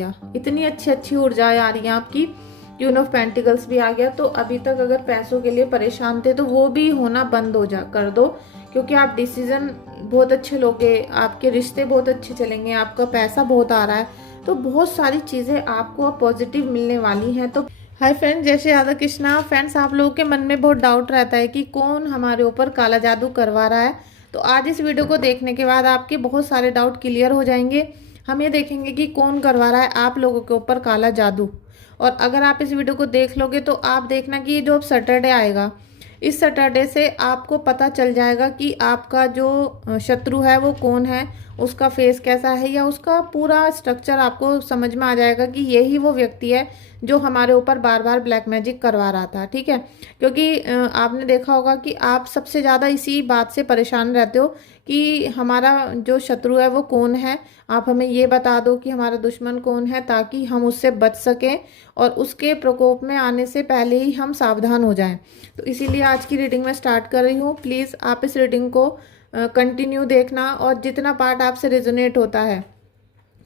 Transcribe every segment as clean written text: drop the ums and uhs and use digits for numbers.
गया, इतनी अच्छी अच्छी ऊर्जाएं आ रही हैं आपकी। क्वीन ऑफ पेंटिकल्स भी आ गया। तो अभी तक अगर पैसों के लिए परेशान थे तो वो भी होना बंद हो जा कर दो, क्योंकि आप डिसीजन बहुत अच्छे लोगे, आपके रिश्ते बहुत अच्छे चलेंगे, आपका पैसा बहुत आ रहा है, तो बहुत सारी चीज़ें आपको अब पॉजिटिव मिलने वाली हैं। तो हाय फ्रेंड्स, जय श्री राधा कृष्णा। फ्रेंड्स, आप लोगों के मन में बहुत डाउट रहता है कि कौन हमारे ऊपर काला जादू करवा रहा है। तो आज इस वीडियो को देखने के बाद आपके बहुत सारे डाउट क्लियर हो जाएंगे। हम ये देखेंगे कि कौन करवा रहा है आप लोगों के ऊपर काला जादू। और अगर आप इस वीडियो को देख लोगे तो आप देखना कि ये जो अब सैटरडे आएगा, इस सैटरडे से आपको पता चल जाएगा कि आपका जो शत्रु है वो कौन है, उसका फेस कैसा है, या उसका पूरा स्ट्रक्चर आपको समझ में आ जाएगा कि यही वो व्यक्ति है जो हमारे ऊपर बार बार ब्लैक मैजिक करवा रहा था। ठीक है, क्योंकि आपने देखा होगा कि आप सबसे ज़्यादा इसी बात से परेशान रहते हो कि हमारा जो शत्रु है वो कौन है। आप हमें ये बता दो कि हमारा दुश्मन कौन है, ताकि हम उससे बच सकें और उसके प्रकोप में आने से पहले ही हम सावधान हो जाएं। तो इसीलिए आज की रीडिंग मैं स्टार्ट कर रही हूँ। प्लीज़ आप इस रीडिंग को कंटिन्यू देखना, और जितना पार्ट आपसे रेजोनेट होता है,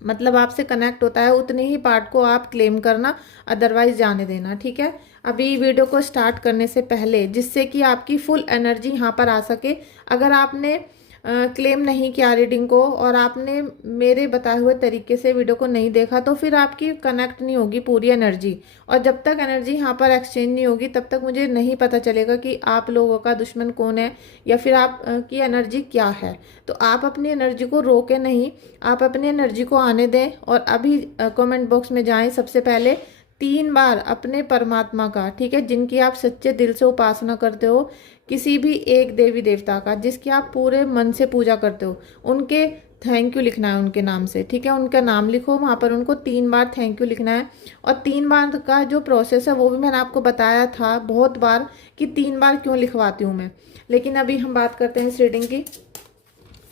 मतलब आपसे कनेक्ट होता है, उतने ही पार्ट को आप क्लेम करना, अदरवाइज जाने देना। ठीक है, अभी वीडियो को स्टार्ट करने से पहले, जिससे कि आपकी फुल एनर्जी यहाँ पर आ सके, अगर आपने क्लेम नहीं किया रीडिंग को और आपने मेरे बताए हुए तरीके से वीडियो को नहीं देखा, तो फिर आपकी कनेक्ट नहीं होगी पूरी एनर्जी। और जब तक एनर्जी यहाँ पर एक्सचेंज नहीं होगी तब तक मुझे नहीं पता चलेगा कि आप लोगों का दुश्मन कौन है या फिर आप की एनर्जी क्या है। तो आप अपनी एनर्जी को रोके नहीं, आप अपनी एनर्जी को आने दें। और अभी कमेंट बॉक्स में जाएं, सबसे पहले 3 बार अपने परमात्मा का, ठीक है, जिनकी आप सच्चे दिल से उपासना करते हो, किसी भी एक देवी देवता का जिसकी आप पूरे मन से पूजा करते हो, उनके थैंक यू लिखना है उनके नाम से। ठीक है, उनका नाम लिखो, वहाँ पर उनको 3 बार थैंक यू लिखना है। और 3 बार का जो प्रोसेस है वो भी मैंने आपको बताया था बहुत बार कि 3 बार क्यों लिखवाती हूँ मैं। लेकिन अभी हम बात करते हैं इस रीडिंग की।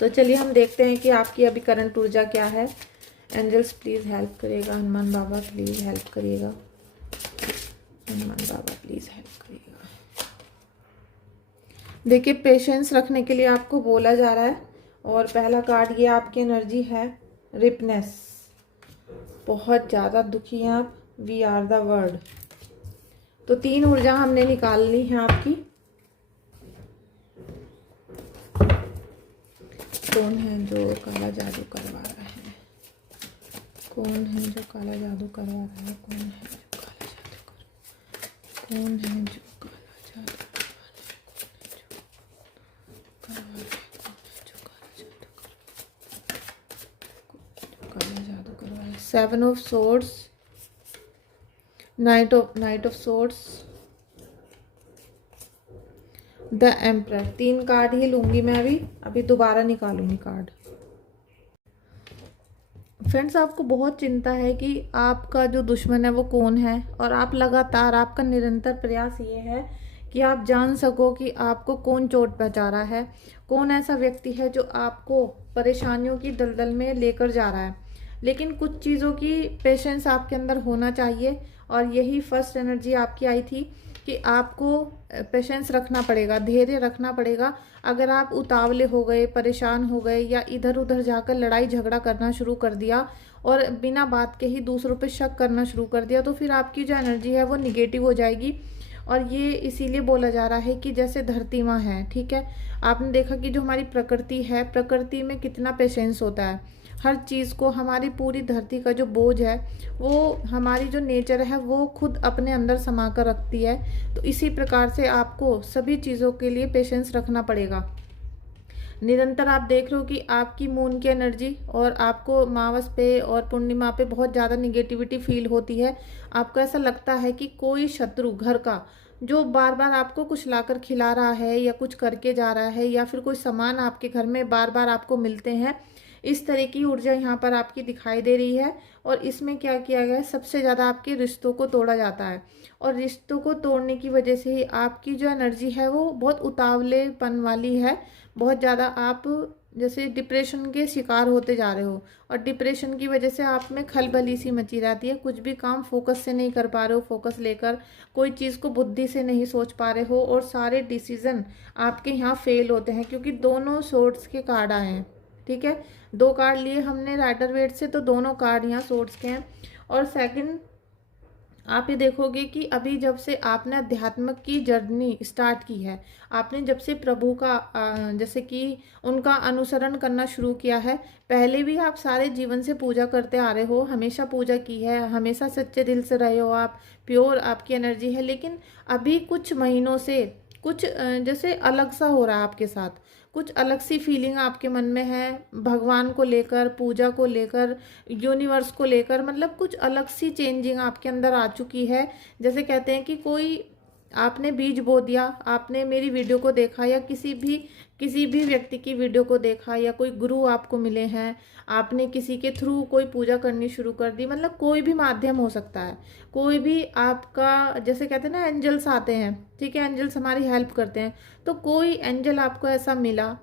तो चलिए हम देखते हैं कि आपकी अभी करंट ऊर्जा क्या है। एंजल्स प्लीज़ हेल्प करिएगा, हनुमान बाबा प्लीज़ हेल्प करिएगा, हनुमान बाबा प्लीज़ हेल्प करिएगा। देखिए, पेशेंस रखने के लिए आपको बोला जा रहा है। और पहला कार्ड ये आपकी एनर्जी है, रिपनेस। बहुत ज़्यादा दुखी हैं आप, वी आर द वर्ड। तो 3 ऊर्जा हमने निकाल ली है आपकी। कौन है जो काला जादू करवा रहा है? कौन है जो काला जादू करवा रहा है? कौन है जो काला जादू कर? कौन है जो काला जादू करवा रहा है? काला जादू करवा रहा है? 7 of swords, knight of swords, the emperor. 3 card ही लूंगी मैं अभी दोबारा निकालूंगी कार्ड। फ्रेंड्स, आपको बहुत चिंता है कि आपका जो दुश्मन है वो कौन है, और आप लगातार, आपका निरंतर प्रयास ये है कि आप जान सको कि आपको कौन चोट पहुंचा रहा है, कौन ऐसा व्यक्ति है जो आपको परेशानियों की दलदल में लेकर जा रहा है। लेकिन कुछ चीज़ों की पेशेंस आपके अंदर होना चाहिए, और यही फर्स्ट एनर्जी आपकी आई थी कि आपको पेशेंस रखना पड़ेगा, धैर्य रखना पड़ेगा। अगर आप उतावले हो गए, परेशान हो गए, या इधर उधर जाकर लड़ाई झगड़ा करना शुरू कर दिया और बिना बात के ही दूसरों पे शक करना शुरू कर दिया, तो फिर आपकी जो एनर्जी है वो निगेटिव हो जाएगी। और ये इसीलिए बोला जा रहा है कि जैसे धरती माँ है, ठीक है, आपने देखा कि जो हमारी प्रकृति है, प्रकृति में कितना पेशेंस होता है। हर चीज़ को, हमारी पूरी धरती का जो बोझ है, वो हमारी जो नेचर है वो खुद अपने अंदर समा कर रखती है। तो इसी प्रकार से आपको सभी चीज़ों के लिए पेशेंस रखना पड़ेगा। निरंतर आप देख रहे हो कि आपकी मून की एनर्जी, और आपको अमावस पे और पूर्णिमा पे बहुत ज़्यादा निगेटिविटी फील होती है। आपको ऐसा लगता है कि कोई शत्रु घर का, जो बार बार आपको कुछ लाकर खिला रहा है या कुछ करके जा रहा है, या फिर कोई सामान आपके घर में बार बार आपको मिलते हैं, इस तरह की ऊर्जा यहाँ पर आपकी दिखाई दे रही है। और इसमें क्या किया गया है, सबसे ज़्यादा आपके रिश्तों को तोड़ा जाता है, और रिश्तों को तोड़ने की वजह से ही आपकी जो एनर्जी है वो बहुत उतावलेपन वाली है। बहुत ज़्यादा आप जैसे डिप्रेशन के शिकार होते जा रहे हो, और डिप्रेशन की वजह से आप में खलबली सी मची रहती है। कुछ भी काम फोकस से नहीं कर पा रहे हो, फोकस लेकर कोई चीज़ को बुद्धि से नहीं सोच पा रहे हो, और सारे डिसीजन आपके यहाँ फेल होते हैं, क्योंकि दोनों सोर्ट्स के कार्ड आए हैं। ठीक है। 2 कार्ड लिए हमने राइडर वेट से, तो दोनों कार्ड यहाँ सोर्स के हैं। और सेकंड, आप ये देखोगे कि अभी जब से आपने अध्यात्म की जर्नी स्टार्ट की है, आपने जब से प्रभु का जैसे कि उनका अनुसरण करना शुरू किया है, पहले भी आप सारे जीवन से पूजा करते आ रहे हो, हमेशा पूजा की है, हमेशा सच्चे दिल से रहे हो आप, प्योर आपकी एनर्जी है। लेकिन अभी कुछ महीनों से कुछ जैसे अलग सा हो रहा है आपके साथ, कुछ अलग सी फीलिंग आपके मन में है भगवान को लेकर, पूजा को लेकर, यूनिवर्स को लेकर, मतलब कुछ अलग सी चेंजिंग आपके अंदर आ चुकी है। जैसे कहते हैं कि कोई आपने बीज बो दिया, आपने मेरी वीडियो को देखा या किसी भी व्यक्ति की वीडियो को देखा, या कोई गुरु आपको मिले हैं, आपने किसी के थ्रू कोई पूजा करनी शुरू कर दी, मतलब कोई भी माध्यम हो सकता है, कोई भी आपका, जैसे कहते हैं ना एंजल्स आते हैं, ठीक है, एंजल्स हमारी हेल्प करते हैं, तो कोई एंजल आपको ऐसा मिला,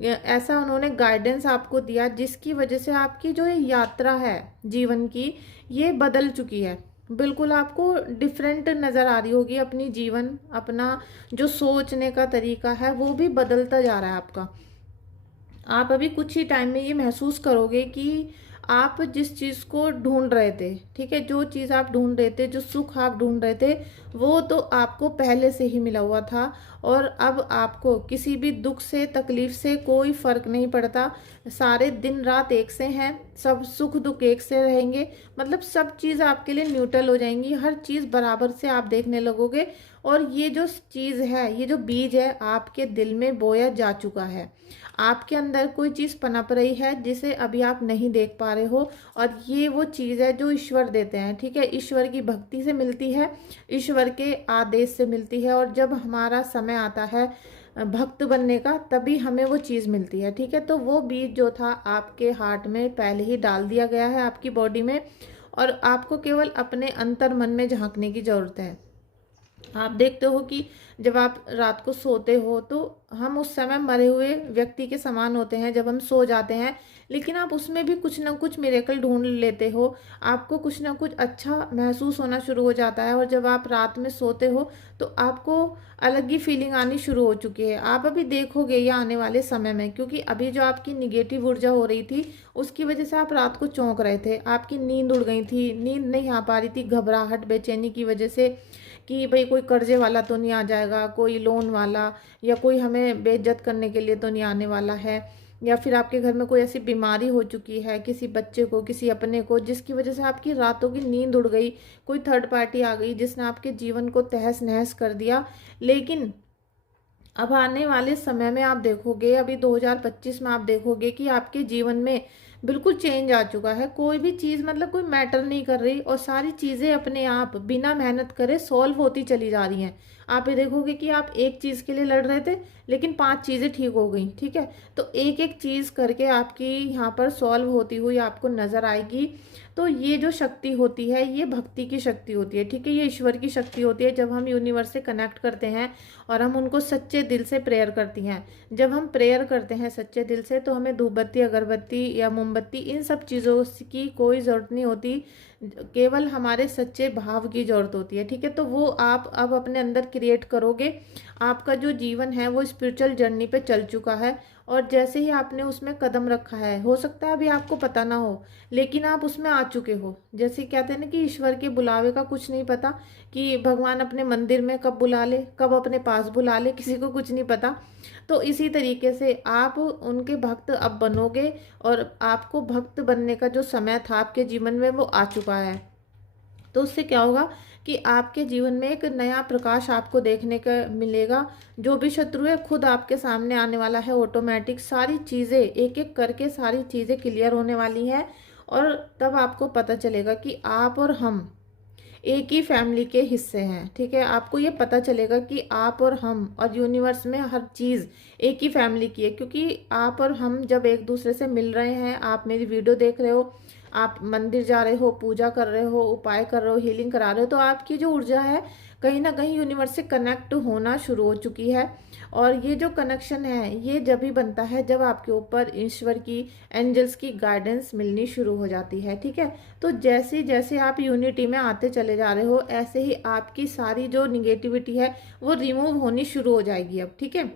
ऐसा उन्होंने गाइडेंस आपको दिया, जिसकी वजह से आपकी जो ये यात्रा है जीवन की, ये बदल चुकी है। बिल्कुल आपको डिफरेंट नज़र आ रही होगी अपनी जीवन, अपना जो सोचने का तरीका है वो भी बदलता जा रहा है आपका। आप अभी कुछ ही टाइम में ये महसूस करोगे कि आप जिस चीज़ को ढूंढ रहे थे, ठीक है, जो चीज़ आप ढूंढ रहे थे, जो सुख आप ढूंढ रहे थे, वो तो आपको पहले से ही मिला हुआ था। और अब आपको किसी भी दुख से, तकलीफ से कोई फर्क नहीं पड़ता। सारे दिन रात एक से हैं, सब सुख दुख एक से रहेंगे, मतलब सब चीज़ आपके लिए न्यूट्रल हो जाएंगी, हर चीज़ बराबर से आप देखने लगोगे। और ये जो चीज़ है, ये जो बीज है, आपके दिल में बोया जा चुका है। आपके अंदर कोई चीज़ पनप रही है जिसे अभी आप नहीं देख पा रहे हो, और ये वो चीज़ है जो ईश्वर देते हैं, ठीक है, ईश्वर की भक्ति से मिलती है, ईश्वर के आदेश से मिलती है। और जब हमारा समय आता है भक्त बनने का, तभी हमें वो चीज़ मिलती है, ठीक है। तो वो बीज जो था आपके हार्ट में पहले ही डाल दिया गया है, आपकी बॉडी में, और आपको केवल अपने अंतर मन में झांकने की ज़रूरत है। आप देखते हो कि जब आप रात को सोते हो तो हम उस समय मरे हुए व्यक्ति के समान होते हैं जब हम सो जाते हैं, लेकिन आप उसमें भी कुछ ना कुछ मिरेकल ढूंढ लेते हो, आपको कुछ ना कुछ अच्छा महसूस होना शुरू हो जाता है। और जब आप रात में सोते हो तो आपको अलग ही फीलिंग आनी शुरू हो चुकी है। आप अभी देखोगे ये आने वाले समय में, क्योंकि अभी जो आपकी निगेटिव ऊर्जा हो रही थी उसकी वजह से आप रात को चौंक रहे थे, आपकी नींद उड़ गई थी, नींद नहीं आ पा रही थी, घबराहट बेचैनी की वजह से कि भाई कोई कर्जे वाला तो नहीं आ जाएगा, कोई लोन वाला, या कोई हमें बेइज्जत करने के लिए तो नहीं आने वाला है, या फिर आपके घर में कोई ऐसी बीमारी हो चुकी है किसी बच्चे को, किसी अपने को, जिसकी वजह से आपकी रातों की नींद उड़ गई, कोई थर्ड पार्टी आ गई जिसने आपके जीवन को तहस नहस कर दिया। लेकिन अब आने वाले समय में आप देखोगे, अभी 2025 में आप देखोगे कि आपके जीवन में बिल्कुल चेंज आ चुका है। कोई भी चीज़ मतलब कोई मैटर नहीं कर रही, और सारी चीज़ें अपने आप बिना मेहनत करे सॉल्व होती चली जा रही हैं। आप ये देखोगे कि आप एक चीज़ के लिए लड़ रहे थे, लेकिन 5 चीज़ें ठीक हो गई, ठीक है। तो एक एक चीज़ करके आपकी यहाँ पर सॉल्व होती हुई आपको नज़र आएगी। तो ये जो शक्ति होती है, ये भक्ति की शक्ति होती है, ठीक है, ये ईश्वर की शक्ति होती है। जब हम यूनिवर्स से कनेक्ट करते हैं और हम उनको सच्चे दिल से प्रेयर करती हैं, जब हम प्रेयर करते हैं सच्चे दिल से, तो हमें धूपबत्ती, अगरबत्ती या मोमबत्ती, इन सब चीज़ों की कोई ज़रूरत नहीं होती, केवल हमारे सच्चे भाव की ज़रूरत होती है, ठीक है। तो वो आप अब अपने अंदर क्रिएट करोगे। आपका जो जीवन है वो स्पिरिचुअल जर्नी पे चल चुका है, और जैसे ही आपने उसमें कदम रखा है, हो सकता है अभी आपको पता ना हो, लेकिन आप उसमें आ चुके हो। जैसे कहते हैं ना कि ईश्वर के बुलावे का कुछ नहीं पता, कि भगवान अपने मंदिर में कब बुला ले, कब अपने पास बुला ले, किसी को कुछ नहीं पता। तो इसी तरीके से आप उनके भक्त अब बनोगे, और आपको भक्त बनने का जो समय था आपके जीवन में वो आ चुका है। तो उससे क्या होगा कि आपके जीवन में एक नया प्रकाश आपको देखने का मिलेगा। जो भी शत्रु है खुद आपके सामने आने वाला है, ऑटोमेटिक सारी चीज़ें एक एक करके सारी चीज़ें क्लियर होने वाली हैं। और तब आपको पता चलेगा कि आप और हम एक ही फैमिली के हिस्से हैं, ठीक है। आपको ये पता चलेगा कि आप और हम और यूनिवर्स में हर चीज़ एक ही फैमिली की है, क्योंकि आप और हम जब एक दूसरे से मिल रहे हैं, आप मेरी वीडियो देख रहे हो, आप मंदिर जा रहे हो, पूजा कर रहे हो, उपाय कर रहे हो, हीलिंग करा रहे हो, तो आपकी जो ऊर्जा है कहीं ना कहीं यूनिवर्स से कनेक्ट होना शुरू हो चुकी है। और ये जो कनेक्शन है ये जब भी बनता है जब आपके ऊपर ईश्वर की, एंजल्स की गाइडेंस मिलनी शुरू हो जाती है, ठीक है। तो जैसे जैसे आप यूनिटी में आते चले जा रहे हो, ऐसे ही आपकी सारी जो निगेटिविटी है वो रिमूव होनी शुरू हो जाएगी अब, ठीक है।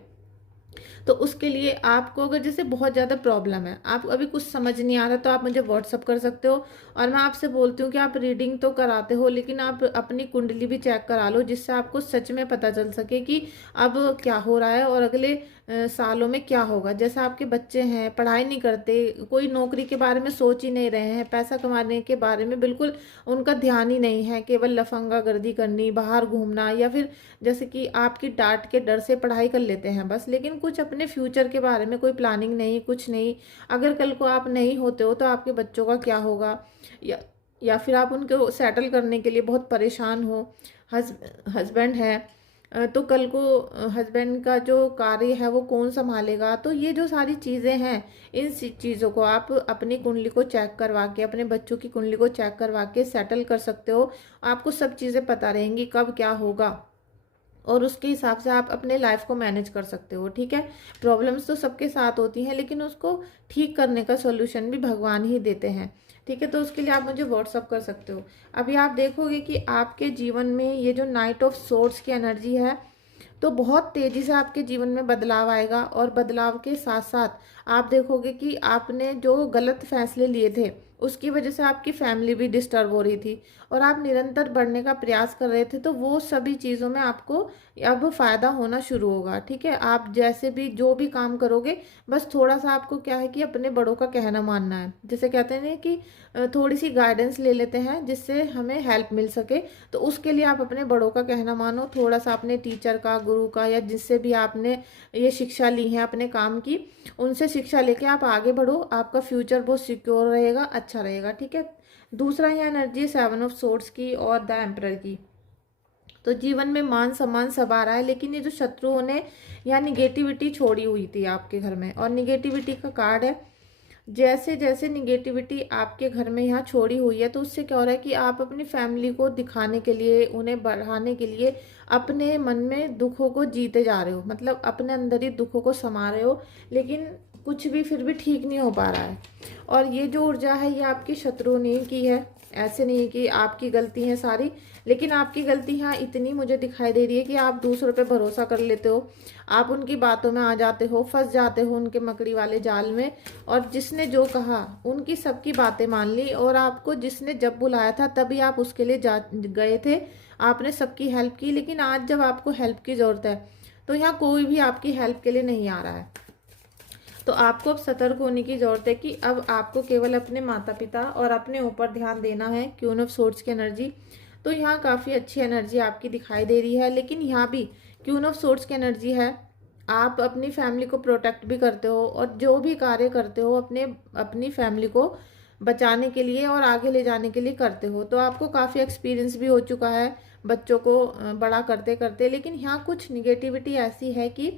तो उसके लिए आपको अगर जैसे बहुत ज़्यादा प्रॉब्लम है, आप अभी कुछ समझ नहीं आ रहा, तो आप मुझे व्हाट्सअप कर सकते हो। और मैं आपसे बोलती हूँ कि आप रीडिंग तो कराते हो, लेकिन आप अपनी कुंडली भी चेक करा लो, जिससे आपको सच में पता चल सके कि अब क्या हो रहा है और अगले सालों में क्या होगा। जैसे आपके बच्चे हैं, पढ़ाई नहीं करते, कोई नौकरी के बारे में सोच ही नहीं रहे हैं, पैसा कमाने के बारे में बिल्कुल उनका ध्यान ही नहीं है, केवल लफंगा गर्दी करनी, बाहर घूमना, या फिर जैसे कि आपकी डांट के डर से पढ़ाई कर लेते हैं बस, लेकिन कुछ अपने फ्यूचर के बारे में कोई प्लानिंग नहीं, कुछ नहीं। अगर कल को आप नहीं होते हो तो आपके बच्चों का क्या होगा, या फिर आप उनको सेटल करने के लिए बहुत परेशान हो। हस्बैंड है, तो कल को हस्बैंड का जो कार्य है वो कौन संभालेगा। तो ये जो सारी चीज़ें हैं, इन चीज़ों को आप अपनी कुंडली को चेक करवा के, अपने बच्चों की कुंडली को चेक करवा के सेटल कर सकते हो। आपको सब चीज़ें पता रहेंगी कब क्या होगा, और उसके हिसाब से आप अपने लाइफ को मैनेज कर सकते हो। ठीक है, प्रॉब्लम्स तो सबके साथ होती हैं, लेकिन उसको ठीक करने का सॉल्यूशन भी भगवान ही देते हैं। ठीक है, तो उसके लिए आप मुझे व्हाट्सअप कर सकते हो। अभी आप देखोगे कि आपके जीवन में ये जो नाइट ऑफ सोर्ड्स की एनर्जी है, तो बहुत तेज़ी से आपके जीवन में बदलाव आएगा। और बदलाव के साथ साथ आप देखोगे कि आपने जो गलत फैसले लिए थे, उसकी वजह से आपकी फैमिली भी डिस्टर्ब हो रही थी, और आप निरंतर बढ़ने का प्रयास कर रहे थे, तो वो सभी चीज़ों में आपको अब फ़ायदा होना शुरू होगा। ठीक है, आप जैसे भी जो भी काम करोगे, बस थोड़ा सा आपको क्या है कि अपने बड़ों का कहना मानना है। जैसे कहते हैं ना कि थोड़ी सी गाइडेंस ले लेते हैं जिससे हमें हेल्प मिल सके, तो उसके लिए आप अपने बड़ों का कहना मानो, थोड़ा सा अपने टीचर का, गुरु का, या जिससे भी आपने ये शिक्षा ली है अपने काम की, उनसे शिक्षा लेके आप आगे बढ़ो। आपका फ्यूचर बहुत सिक्योर रहेगा, अच्छा रहेगा। ठीक है, दूसरा ये एनर्जी 7 ऑफ सोर्ड्स की और द एम्परर की। तो जीवन में मान सम्मान सब आ रहा है, लेकिन ये जो शत्रुओं ने यहाँ निगेटिविटी छोड़ी हुई थी आपके घर में, और निगेटिविटी का कार्ड है, जैसे जैसे निगेटिविटी आपके घर में यहाँ छोड़ी हुई है, तो उससे क्या हो रहा है कि आप अपनी फैमिली को दिखाने के लिए, उन्हें बढ़ाने के लिए अपने मन में दुखों को जीते जा रहे हो, मतलब अपने अंदर ही दुखों को समा रहे हो, लेकिन कुछ भी फिर भी ठीक नहीं हो पा रहा है। और ये जो ऊर्जा है, ये आपकी शत्रुओं ने की है, ऐसे नहीं कि आपकी गलती है सारी, लेकिन आपकी गलती यहाँ इतनी मुझे दिखाई दे रही है कि आप दूसरों पे भरोसा कर लेते हो, आप उनकी बातों में आ जाते हो, फंस जाते हो उनके मकड़ी वाले जाल में, और जिसने जो कहा उनकी सबकी बातें मान ली, और आपको जिसने जब बुलाया था तभी आप उसके लिए जा गए थे, आपने सबकी हेल्प की, लेकिन आज जब आपको हेल्प की ज़रूरत है, तो यहाँ कोई भी आपकी हेल्प के लिए नहीं आ रहा है। तो आपको अब सतर्क होने की ज़रूरत है कि अब आपको केवल अपने माता पिता और अपने ऊपर ध्यान देना है। क्वीन ऑफ सोर्ड्स की एनर्जी, तो यहाँ काफ़ी अच्छी एनर्जी आपकी दिखाई दे रही है, लेकिन यहाँ भी क्वीन ऑफ सोर्ड्स की एनर्जी है, आप अपनी फैमिली को प्रोटेक्ट भी करते हो, और जो भी कार्य करते हो अपनी फैमिली को बचाने के लिए और आगे ले जाने के लिए करते हो। तो आपको काफ़ी एक्सपीरियंस भी हो चुका है बच्चों को बड़ा करते करते, लेकिन यहाँ कुछ निगेटिविटी ऐसी है कि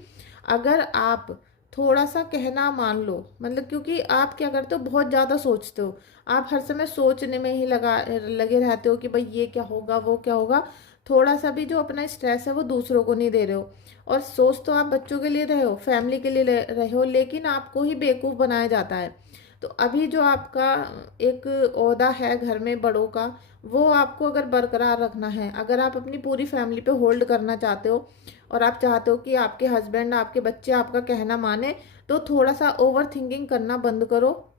अगर आप थोड़ा सा कहना मान लो, मतलब क्योंकि आप क्या करते हो, बहुत ज़्यादा सोचते हो, आप हर समय सोचने में ही लगे रहते हो कि भाई ये क्या होगा, वो क्या होगा। थोड़ा सा भी जो अपना स्ट्रेस है वो दूसरों को नहीं दे रहे हो, और सोच तो आप बच्चों के लिए रहे हो, फैमिली के लिए रहे हो, लेकिन आपको ही बेवकूफ़ बनाया जाता है। तो अभी जो आपका एक ओहदा है घर में बड़ों का, वो आपको अगर बरकरार रखना है, अगर आप अपनी पूरी फैमिली पे होल्ड करना चाहते हो, और आप चाहते हो कि आपके हस्बैंड, आपके बच्चे आपका कहना माने, तो थोड़ा सा ओवर थिंकिंग करना बंद करो,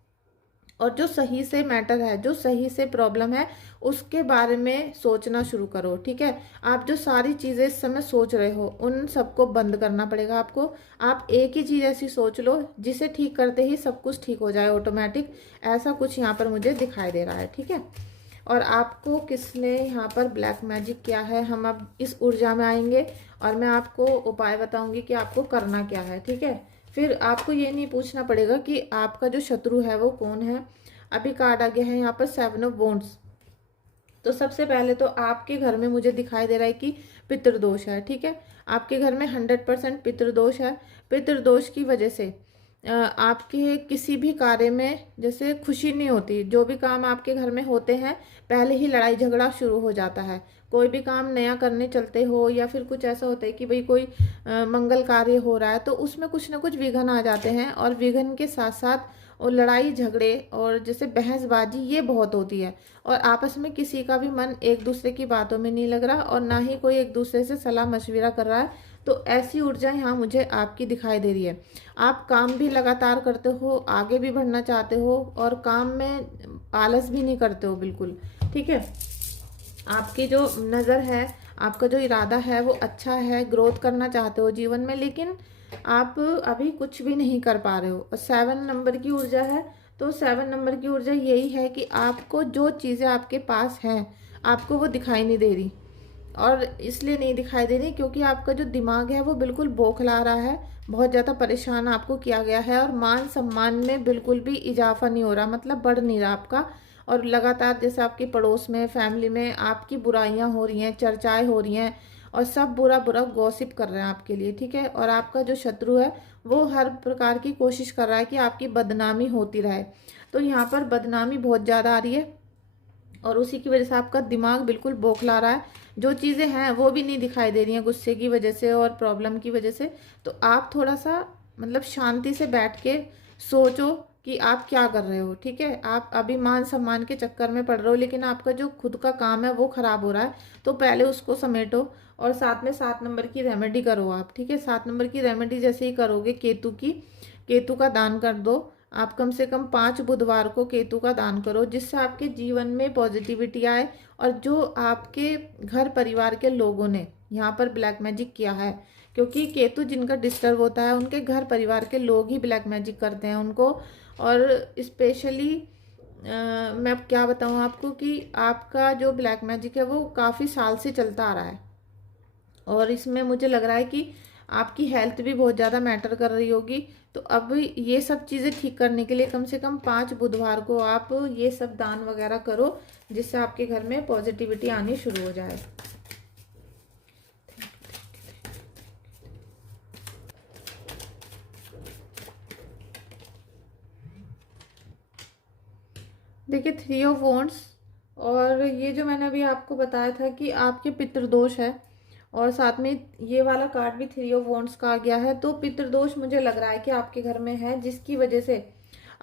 और जो सही से मैटर है, जो सही से प्रॉब्लम है, उसके बारे में सोचना शुरू करो। ठीक है, आप जो सारी चीज़ें इस समय सोच रहे हो, उन सबको बंद करना पड़ेगा आपको। आप एक ही चीज़ ऐसी सोच लो जिसे ठीक करते ही सब कुछ ठीक हो जाए ऑटोमेटिक, ऐसा कुछ यहाँ पर मुझे दिखाई दे रहा है। ठीक है, और आपको किसने यहाँ पर ब्लैक मैजिक किया है, हम अब इस ऊर्जा में आएंगे, और मैं आपको उपाय बताऊंगी कि आपको करना क्या है। ठीक है, फिर आपको ये नहीं पूछना पड़ेगा कि आपका जो शत्रु है वो कौन है। अभी कार्ड आ गया है यहाँ पर 7 ऑफ वॉन्ड्स। तो सबसे पहले तो आपके घर में मुझे दिखाई दे रहा है कि पितृदोष है। ठीक है, आपके घर में 100% पितृदोष है। पितृदोष की वजह से आपके किसी भी कार्य में जैसे खुशी नहीं होती, जो भी काम आपके घर में होते हैं पहले ही लड़ाई झगड़ा शुरू हो जाता है। कोई भी काम नया करने चलते हो, या फिर कुछ ऐसा होता है कि भाई कोई मंगल कार्य हो रहा है, तो उसमें कुछ ना कुछ विघ्न आ जाते हैं, और विघ्न के साथ साथ और लड़ाई झगड़े और जैसे बहसबाजी ये बहुत होती है, और आपस में किसी का भी मन एक दूसरे की बातों में नहीं लग रहा, और ना ही कोई एक दूसरे से सलाह मशविरा कर रहा है। तो ऐसी ऊर्जा यहाँ मुझे आपकी दिखाई दे रही है। आप काम भी लगातार करते हो, आगे भी बढ़ना चाहते हो और काम में आलस भी नहीं करते हो बिल्कुल, ठीक है। आपकी जो नज़र है, आपका जो इरादा है वो अच्छा है, ग्रोथ करना चाहते हो जीवन में, लेकिन आप अभी कुछ भी नहीं कर पा रहे हो। और 7 नंबर की ऊर्जा है, तो 7 नंबर की ऊर्जा यही है कि आपको जो चीज़ें आपके पास हैं आपको वो दिखाई नहीं दे रही। और इसलिए नहीं दिखाई दे रही क्योंकि आपका जो दिमाग है वो बिल्कुल बौखला रहा है, बहुत ज़्यादा परेशान आपको किया गया है और मान सम्मान में बिल्कुल भी इजाफा नहीं हो रहा, मतलब बढ़ नहीं रहा आपका। और लगातार जैसे आपके पड़ोस में, फैमिली में आपकी बुराइयां हो रही हैं, चर्चाएं हो रही हैं और सब बुरा बुरा गॉसिप कर रहे हैं आपके लिए, ठीक है। और आपका जो शत्रु है वो हर प्रकार की कोशिश कर रहा है कि आपकी बदनामी होती रहे। तो यहाँ पर बदनामी बहुत ज़्यादा आ रही है और उसी की वजह से आपका दिमाग बिल्कुल बौखला रहा है। जो चीज़ें हैं वो भी नहीं दिखाई दे रही हैं गुस्से की वजह से और प्रॉब्लम की वजह से। तो आप थोड़ा सा मतलब शांति से बैठ के सोचो कि आप क्या कर रहे हो, ठीक है। आप अभी मान सम्मान के चक्कर में पड़ रहे हो, लेकिन आपका जो खुद का काम है वो खराब हो रहा है, तो पहले उसको समेटो। और साथ में 7 नंबर की रेमेडी करो आप, ठीक है। 7 नंबर की रेमेडी जैसे ही करोगे, केतु का दान कर दो। आप कम से कम 5 बुधवार को केतु का दान करो, जिससे आपके जीवन में पॉजिटिविटी आए। और जो आपके घर परिवार के लोगों ने यहाँ पर ब्लैक मैजिक किया है, क्योंकि केतु जिनका डिस्टर्ब होता है उनके घर परिवार के लोग ही ब्लैक मैजिक करते हैं उनको। और स्पेशली मैं क्या बताऊँ आपको कि आपका जो ब्लैक मैजिक है वो काफ़ी साल से चलता आ रहा है और इसमें मुझे लग रहा है कि आपकी हेल्थ भी बहुत ज़्यादा मैटर कर रही होगी। तो अब ये सब चीज़ें ठीक करने के लिए कम से कम 5 बुधवार को आप ये सब दान वगैरह करो, जिससे आपके घर में पॉजिटिविटी आनी शुरू हो जाए। देखिए 3 ऑफ वॉन्ड्स, और ये जो मैंने अभी आपको बताया था कि आपके पितृदोष है, और साथ में ये वाला कार्ड भी 3 ऑफ वॉन्ड्स का आ गया है। तो पितृदोष मुझे लग रहा है कि आपके घर में है, जिसकी वजह से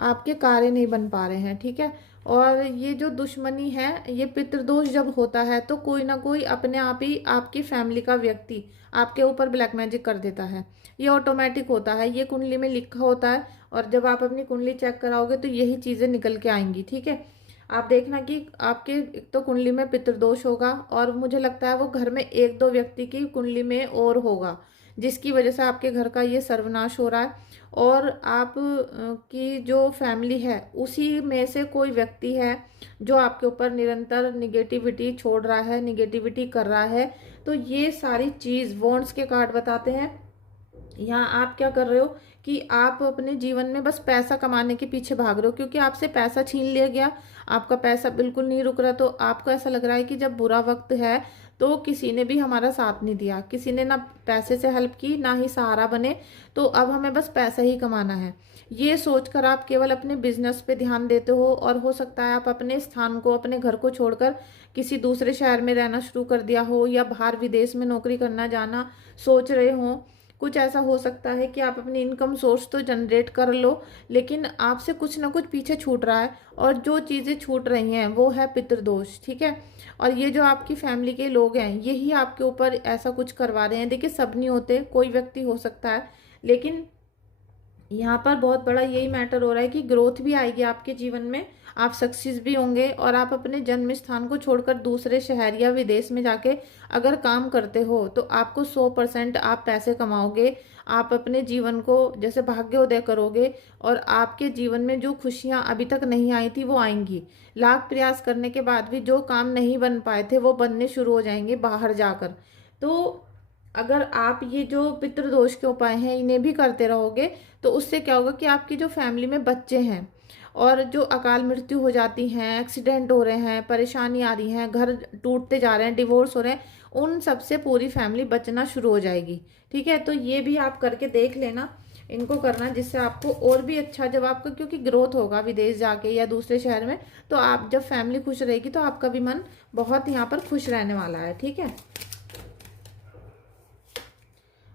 आपके कार्य नहीं बन पा रहे हैं, ठीक है। और ये जो दुश्मनी है, ये पितृदोष जब होता है तो कोई ना कोई अपने आप ही आपकी फैमिली का व्यक्ति आपके ऊपर ब्लैक मैजिक कर देता है। ये ऑटोमेटिक होता है, ये कुंडली में लिखा होता है। और जब आप अपनी कुंडली चेक कराओगे तो यही चीज़ें निकल के आएंगी, ठीक है। आप देखना कि आपके एक तो कुंडली में पितृदोष होगा, और मुझे लगता है वो घर में 1-2 व्यक्ति की कुंडली में और होगा, जिसकी वजह से आपके घर का ये सर्वनाश हो रहा है। और आप की जो फैमिली है उसी में से कोई व्यक्ति है जो आपके ऊपर निरंतर निगेटिविटी छोड़ रहा है, निगेटिविटी कर रहा है। तो ये सारी चीज़ वॉन्ड्स के कार्ड बताते हैं। यहाँ आप क्या कर रहे हो कि आप अपने जीवन में बस पैसा कमाने के पीछे भाग रहे हो, क्योंकि आपसे पैसा छीन लिया गया, आपका पैसा बिल्कुल नहीं रुक रहा। तो आपको ऐसा लग रहा है कि जब बुरा वक्त है तो किसी ने भी हमारा साथ नहीं दिया, किसी ने ना पैसे से हेल्प की, ना ही सहारा बने, तो अब हमें बस पैसा ही कमाना है। ये सोचकर आप केवल अपने बिजनेस पे ध्यान देते हो, और हो सकता है आप अपने स्थान को, अपने घर को छोड़कर किसी दूसरे शहर में रहना शुरू कर दिया हो, या बाहर विदेश में नौकरी करना जाना सोच रहे हो। कुछ ऐसा हो सकता है कि आप अपनी इनकम सोर्स तो जनरेट कर लो, लेकिन आपसे कुछ ना कुछ पीछे छूट रहा है, और जो चीज़ें छूट रही हैं वो है पितृदोष, ठीक है। और ये जो आपकी फैमिली के लोग हैं यही आपके ऊपर ऐसा कुछ करवा रहे हैं। देखिए सब नहीं होते, कोई व्यक्ति हो सकता है, लेकिन यहाँ पर बहुत बड़ा यही मैटर हो रहा है कि ग्रोथ भी आएगी आपके जीवन में, आप सक्सेस भी होंगे। और आप अपने जन्म स्थान को छोड़कर दूसरे शहर या विदेश में जाके अगर काम करते हो तो आपको 100% आप पैसे कमाओगे, आप अपने जीवन को जैसे भाग्योदय करोगे, और आपके जीवन में जो खुशियाँ अभी तक नहीं आई थी वो आएंगी। लाख प्रयास करने के बाद भी जो काम नहीं बन पाए थे वो बनने शुरू हो जाएंगे बाहर जाकर। तो अगर आप ये जो पितृदोष के उपाय हैं इन्हें भी करते रहोगे तो उससे क्या होगा कि आपकी जो फैमिली में बच्चे हैं और जो अकाल मृत्यु हो जाती हैं, एक्सीडेंट हो रहे हैं, परेशानी आ रही हैं, घर टूटते जा रहे हैं, डिवोर्स हो रहे हैं, उन सबसे पूरी फैमिली बचना शुरू हो जाएगी, ठीक है। तो ये भी आप करके देख लेना, इनको करना, जिससे आपको और भी अच्छा, जब आपका क्योंकि ग्रोथ होगा विदेश जाके या दूसरे शहर में, तो आप जब फैमिली खुश रहेगी तो आपका भी मन बहुत यहाँ पर खुश रहने वाला है, ठीक है।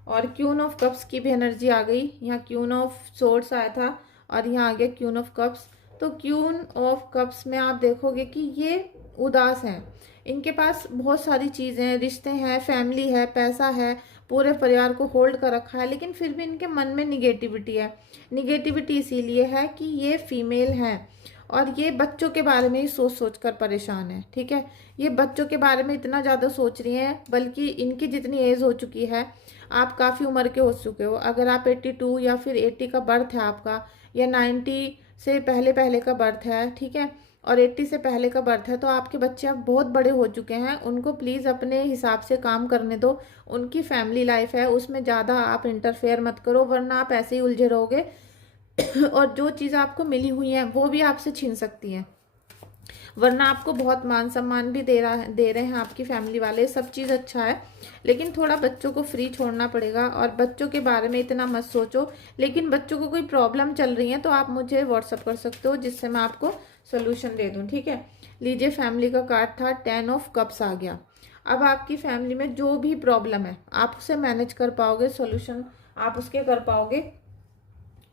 और क्यून ऑफ कप्स की भी एनर्जी आ गई, यहाँ क्यून ऑफ सोर्ड्स आया था और यहाँ आ गया क्यून ऑफ कप्स। तो क्यून ऑफ कप्स में आप देखोगे कि ये उदास हैं, इनके पास बहुत सारी चीज़ें हैं, रिश्ते हैं, फैमिली है, पैसा है, पूरे परिवार को होल्ड कर रखा है, लेकिन फिर भी इनके मन में निगेटिविटी है। निगेटिविटी इसीलिए है कि ये फीमेल है और ये बच्चों के बारे में ही सोच सोच कर परेशान है। ठीक है, ये बच्चों के बारे में इतना ज़्यादा सोच रही हैं, बल्कि इनकी जितनी एज हो चुकी है, आप काफ़ी उम्र के हो चुके हो। अगर आप 82 या फिर 80 का बर्थ है आपका, या 90 से पहले पहले का बर्थ है, ठीक है, और 80 से पहले का बर्थ है, तो आपके बच्चे अब बहुत बड़े हो चुके हैं। उनको प्लीज़ अपने हिसाब से काम करने दो। उनकी फैमिली लाइफ है, उसमें ज़्यादा आप इंटरफेयर मत करो, वरना आप ऐसे ही उलझे रहोगे और जो चीज़ आपको मिली हुई है वो भी आपसे छीन सकती है। वरना आपको बहुत मान सम्मान भी दे रहे हैं आपकी फैमिली वाले, सब चीज़ अच्छा है, लेकिन थोड़ा बच्चों को फ्री छोड़ना पड़ेगा। और बच्चों के बारे में इतना मत सोचो। लेकिन बच्चों को कोई प्रॉब्लम चल रही है तो आप मुझे व्हाट्सअप कर सकते हो, जिससे मैं आपको सोल्यूशन दे दूँ। ठीक है, लीजिए फैमिली का कार्ड था, 10 ऑफ कप्स आ गया। अब आपकी फैमिली में जो भी प्रॉब्लम है आप उसे मैनेज कर पाओगे, सोल्यूशन आप उसके कर पाओगे,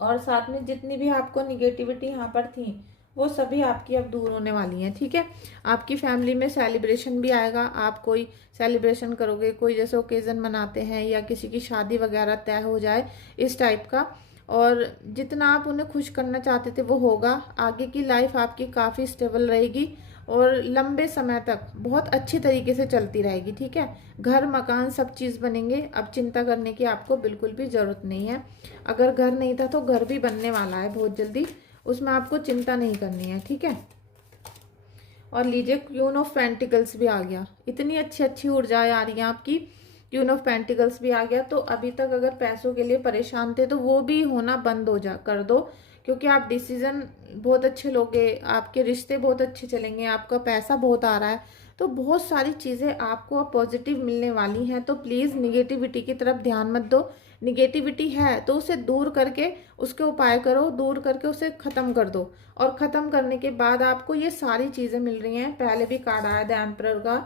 और साथ में जितनी भी आपको निगेटिविटी यहाँ पर थी वो सभी आपकी अब दूर होने वाली हैं। ठीक है, आपकी फैमिली में सेलिब्रेशन भी आएगा। आप कोई सेलिब्रेशन करोगे, कोई जैसे ओकेज़न मनाते हैं या किसी की शादी वगैरह तय हो जाए, इस टाइप का। और जितना आप उन्हें खुश करना चाहते थे वो होगा। आगे की लाइफ आपकी काफ़ी स्टेबल रहेगी और लंबे समय तक बहुत अच्छी तरीके से चलती रहेगी। ठीक है, घर मकान सब चीज़ बनेंगे। अब चिंता करने की आपको बिल्कुल भी ज़रूरत नहीं है। अगर घर नहीं था तो घर भी बनने वाला है बहुत जल्दी, उसमें आपको चिंता नहीं करनी है। ठीक है, और लीजिए क्वीन ऑफ पेंटिकल्स भी आ गया। इतनी अच्छी अच्छी ऊर्जाएं आ रही हैं आपकी। क्वीन ऑफ पेंटिकल्स भी आ गया। तो अभी तक अगर पैसों के लिए परेशान थे तो वो भी होना बंद हो जा कर दो, क्योंकि आप डिसीजन बहुत अच्छे लोगे, आपके रिश्ते बहुत अच्छे चलेंगे, आपका पैसा बहुत आ रहा है, तो बहुत सारी चीज़ें आपको अब पॉजिटिव मिलने वाली हैं। तो प्लीज़ निगेटिविटी की तरफ ध्यान मत दो। निगेटिविटी है तो उसे दूर करके उसके उपाय करो, दूर करके उसे ख़त्म कर दो। और ख़त्म करने के बाद आपको ये सारी चीज़ें मिल रही हैं। पहले भी कार्ड आया था एम्परर का।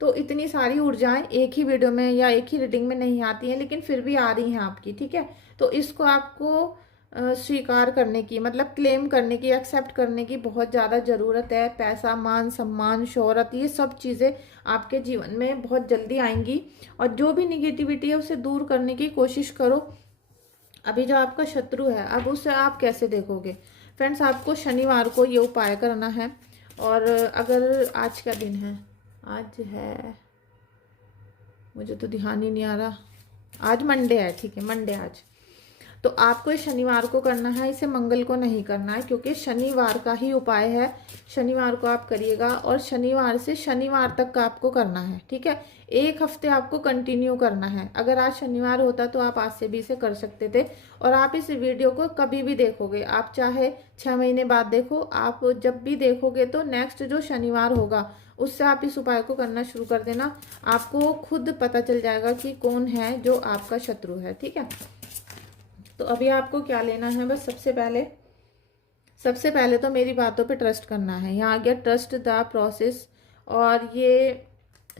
तो इतनी सारी ऊर्जाएं एक ही वीडियो में या एक ही रीडिंग में नहीं आती हैं, लेकिन फिर भी आ रही हैं आपकी। ठीक है, तो इसको आपको स्वीकार करने की, मतलब क्लेम करने की, एक्सेप्ट करने की बहुत ज़्यादा ज़रूरत है। पैसा, मान सम्मान, शोहरत, ये सब चीज़ें आपके जीवन में बहुत जल्दी आएंगी। और जो भी निगेटिविटी है उसे दूर करने की कोशिश करो। अभी जो आपका शत्रु है, अब उसे आप कैसे देखोगे? फ्रेंड्स, आपको शनिवार को ये उपाय करना है। और अगर आज का दिन है, आज है, मुझे तो ध्यान ही नहीं आ रहा, आज मंडे है। ठीक है, मंडे आज। तो आपको इस शनिवार को करना है, इसे मंगल को नहीं करना है, क्योंकि शनिवार का ही उपाय है। शनिवार को आप करिएगा और शनिवार से शनिवार तक का आपको करना है। ठीक है, एक हफ्ते आपको कंटिन्यू करना है। अगर आज शनिवार होता तो आप आज से भी इसे कर सकते थे। और आप इस वीडियो को कभी भी देखोगे, आप चाहे 6 महीने बाद देखो, आप जब भी देखोगे तो नेक्स्ट जो शनिवार होगा उससे आप इस उपाय को करना शुरू कर देना। आपको खुद पता चल जाएगा कि कौन है जो आपका शत्रु है। ठीक है, तो अभी आपको क्या लेना है, बस सबसे पहले तो मेरी बातों पे ट्रस्ट करना है। यहाँ आ गया ट्रस्ट द प्रोसेस। और ये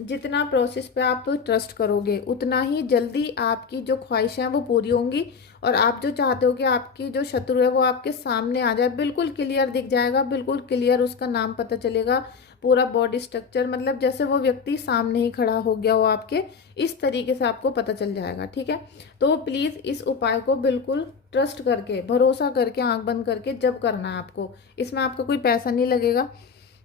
जितना प्रोसेस पे आप ट्रस्ट करोगे उतना ही जल्दी आपकी जो ख्वाहिशें हैं वो पूरी होंगी। और आप जो चाहते हो कि आपकी जो शत्रु है वो आपके सामने आ जाए, बिल्कुल क्लियर दिख जाएगा, बिल्कुल क्लियर उसका नाम पता चलेगा, पूरा बॉडी स्ट्रक्चर, मतलब जैसे वो व्यक्ति सामने ही खड़ा हो गया हो आपके, इस तरीके से आपको पता चल जाएगा। ठीक है, तो प्लीज़ इस उपाय को बिल्कुल ट्रस्ट करके, भरोसा करके, आंख बंद करके जब करना है आपको। इसमें आपका कोई पैसा नहीं लगेगा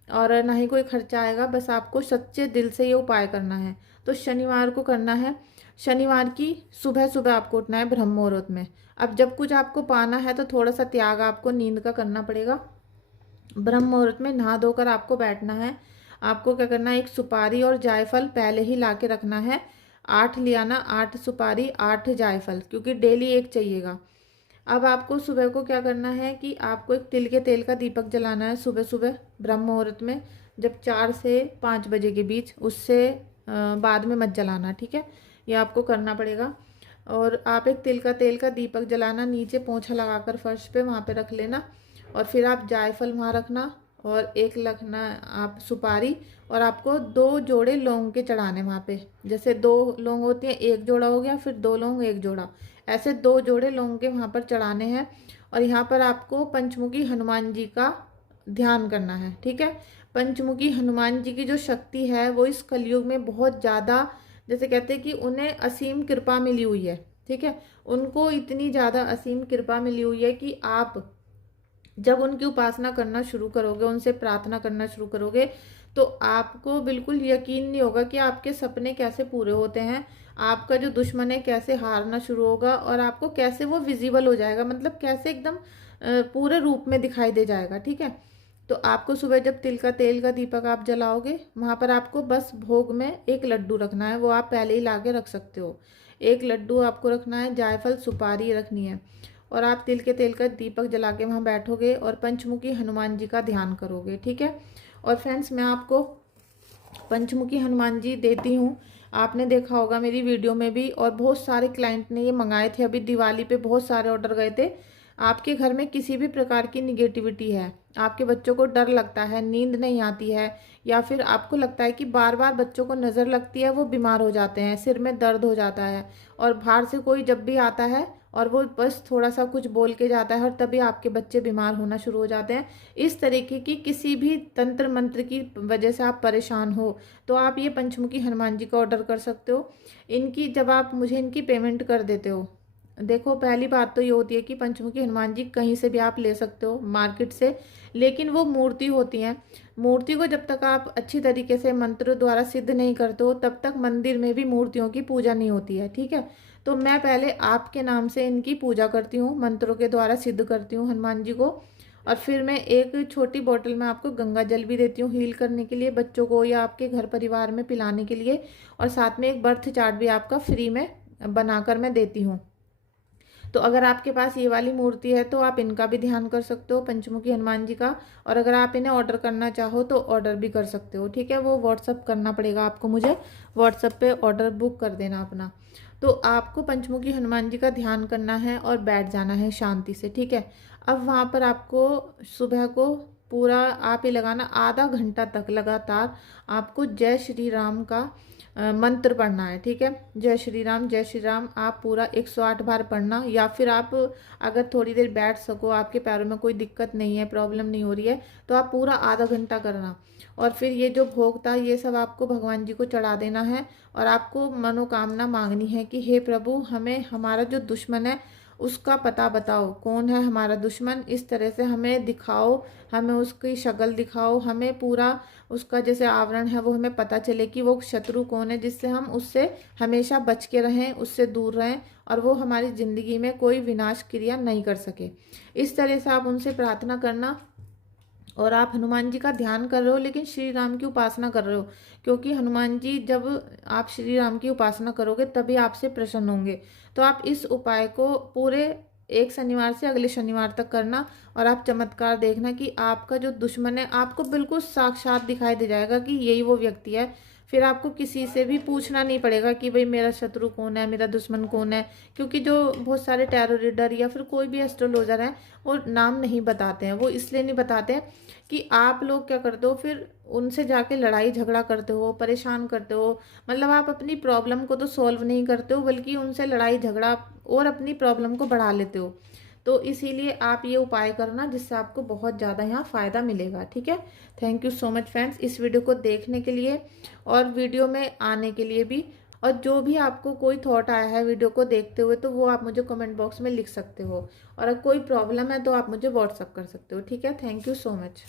और ना ही कोई खर्चा आएगा, बस आपको सच्चे दिल से ये उपाय करना है। तो शनिवार को करना है। शनिवार की सुबह सुबह आपको उठना है ब्रह्म मुहूर्त में। अब जब कुछ आपको पाना है तो थोड़ा सा त्याग आपको नींद का करना पड़ेगा। ब्रह्म मुहूर्त में नहा धोकर आपको बैठना है। आपको क्या करना है, एक सुपारी और जायफल पहले ही ला के रखना है। 8 ले आना, 8 सुपारी, 8 जायफल, क्योंकि डेली एक चाहिएगा। अब आपको सुबह को क्या करना है कि आपको एक तिल के तेल का दीपक जलाना है सुबह सुबह ब्रह्म मुहूर्त में, जब 4 से 5 बजे के बीच, उससे बाद में मत जलाना। ठीक है, ये आपको करना पड़ेगा। और आप एक तिल का तेल का दीपक जलाना, नीचे पोंछा लगाकर फर्श पे वहाँ पे रख लेना। और फिर आप जायफल वहाँ रखना और एक रखना आप सुपारी। और आपको 2 जोड़े लौंग के चढ़ाने वहाँ पे, जैसे 2 लौंग होती हैं, एक जोड़ा हो गया, फिर 2 लौंग एक जोड़ा, ऐसे 2 जोड़े लौंग के वहाँ पर चढ़ाने हैं। और यहाँ पर आपको पंचमुखी हनुमान जी का ध्यान करना है। ठीक है, पंचमुखी हनुमान जी की जो शक्ति है वो इस कलयुग में बहुत ज़्यादा, जैसे कहते हैं कि उन्हें असीम कृपा मिली हुई है, ठीक है। उनको इतनी ज़्यादा असीम कृपा मिली हुई है कि आप जब उनकी उपासना करना शुरू करोगे, उनसे प्रार्थना करना शुरू करोगे, तो आपको बिल्कुल यकीन नहीं होगा कि आपके सपने कैसे पूरे होते हैं, आपका जो दुश्मन है कैसे हारना शुरू होगा और आपको कैसे वो विजिबल हो जाएगा, मतलब कैसे एकदम पूरे रूप में दिखाई दे जाएगा, ठीक है। तो आपको सुबह जब तिल का तेल का दीपक आप जलाओगे, वहाँ पर आपको बस भोग में एक लड्डू रखना है, वो आप पहले ही ला के रख सकते हो। एक लड्डू आपको रखना है, जायफल सुपारी रखनी है, और आप तिल के तेल का दीपक जला के वहाँ बैठोगे और पंचमुखी हनुमान जी का ध्यान करोगे, ठीक है। और फ्रेंड्स, मैं आपको पंचमुखी हनुमान जी देती हूँ, आपने देखा होगा मेरी वीडियो में भी, और बहुत सारे क्लाइंट ने ये मंगाए थे, अभी दिवाली पे बहुत सारे ऑर्डर गए थे। आपके घर में किसी भी प्रकार की निगेटिविटी है, आपके बच्चों को डर लगता है, नींद नहीं आती है, या फिर आपको लगता है कि बार बार बच्चों को नज़र लगती है, वो बीमार हो जाते हैं, सिर में दर्द हो जाता है, और बाहर से कोई जब भी आता है और वो बस थोड़ा सा कुछ बोल के जाता है और तभी आपके बच्चे बीमार होना शुरू हो जाते हैं, इस तरीके की किसी भी तंत्र मंत्र की वजह से आप परेशान हो, तो आप ये पंचमुखी हनुमान जी का ऑर्डर कर सकते हो। इनकी जब आप मुझे इनकी पेमेंट कर देते हो, देखो पहली बात तो ये होती है कि पंचमुखी हनुमान जी कहीं से भी आप ले सकते हो मार्केट से, लेकिन वो मूर्ति होती हैं, मूर्ति को जब तक आप अच्छी तरीके से मंत्र द्वारा सिद्ध नहीं करते हो तब तक मंदिर में भी मूर्तियों की पूजा नहीं होती है, ठीक है। तो मैं पहले आपके नाम से इनकी पूजा करती हूँ, मंत्रों के द्वारा सिद्ध करती हूँ हनुमान जी को, और फिर मैं एक छोटी बोतल में आपको गंगा जल भी देती हूँ हील करने के लिए, बच्चों को या आपके घर परिवार में पिलाने के लिए, और साथ में एक बर्थ चार्ट भी आपका फ्री में बनाकर मैं देती हूँ। तो अगर आपके पास ये वाली मूर्ति है तो आप इनका भी ध्यान कर सकते हो, पंचमुखी हनुमान जी का, और अगर आप इन्हें ऑर्डर करना चाहो तो ऑर्डर भी कर सकते हो, ठीक है। वो व्हाट्सअप करना पड़ेगा आपको, मुझे व्हाट्सअप पे ऑर्डर बुक कर देना अपना। तो आपको पंचमुखी हनुमान जी का ध्यान करना है और बैठ जाना है शांति से, ठीक है। अब वहाँ पर आपको सुबह को पूरा आप ये लगाना, आधा घंटा तक लगातार आपको जय श्री राम का मंत्र पढ़ना है, ठीक है। जय श्री राम आप पूरा 108 बार पढ़ना, या फिर आप अगर थोड़ी देर बैठ सको, आपके पैरों में कोई दिक्कत नहीं है, प्रॉब्लम नहीं हो रही है, तो आप पूरा आधा घंटा करना। और फिर ये जो भोग था ये सब आपको भगवान जी को चढ़ा देना है, और आपको मनोकामना मांगनी है कि हे प्रभु, हमें हमारा जो दुश्मन है उसका पता बताओ, कौन है हमारा दुश्मन, इस तरह से हमें दिखाओ, हमें उसकी शक्ल दिखाओ, हमें पूरा उसका जैसे आवरण है वो हमें पता चले कि वो शत्रु कौन है, जिससे हम उससे हमेशा बच के रहें, उससे दूर रहें, और वो हमारी ज़िंदगी में कोई विनाश क्रिया नहीं कर सके। इस तरह से आप उनसे प्रार्थना करना, और आप हनुमान जी का ध्यान कर रहे हो लेकिन श्री राम की उपासना कर रहे हो, क्योंकि हनुमान जी जब आप श्री राम की उपासना करोगे तभी आपसे प्रसन्न होंगे। तो आप इस उपाय को पूरे एक शनिवार से अगले शनिवार तक करना, और आप चमत्कार देखना कि आपका जो दुश्मन है आपको बिल्कुल साक्षात दिखाई दे जाएगा कि यही वो व्यक्ति है। फिर आपको किसी से भी पूछना नहीं पड़ेगा कि भाई मेरा शत्रु कौन है, मेरा दुश्मन कौन है, क्योंकि जो बहुत सारे टैरो रीडर या फिर कोई भी एस्ट्रोलॉजर हैं वो नाम नहीं बताते हैं। वो इसलिए नहीं बताते हैं कि आप लोग क्या करते हो, फिर उनसे जाके लड़ाई झगड़ा करते हो, परेशान करते हो, मतलब आप अपनी प्रॉब्लम को तो सॉल्व नहीं करते हो बल्कि उनसे लड़ाई झगड़ा और अपनी प्रॉब्लम को बढ़ा लेते हो। तो इसीलिए आप ये उपाय करना जिससे आपको बहुत ज़्यादा यहाँ फ़ायदा मिलेगा, ठीक है। Thank you so much friends इस वीडियो को देखने के लिए और वीडियो में आने के लिए भी। और जो भी आपको कोई थॉट आया है वीडियो को देखते हुए तो वो आप मुझे कमेंट बॉक्स में लिख सकते हो, और अगर कोई प्रॉब्लम है तो आप मुझे व्हाट्सअप कर सकते हो, ठीक है। Thank you so much.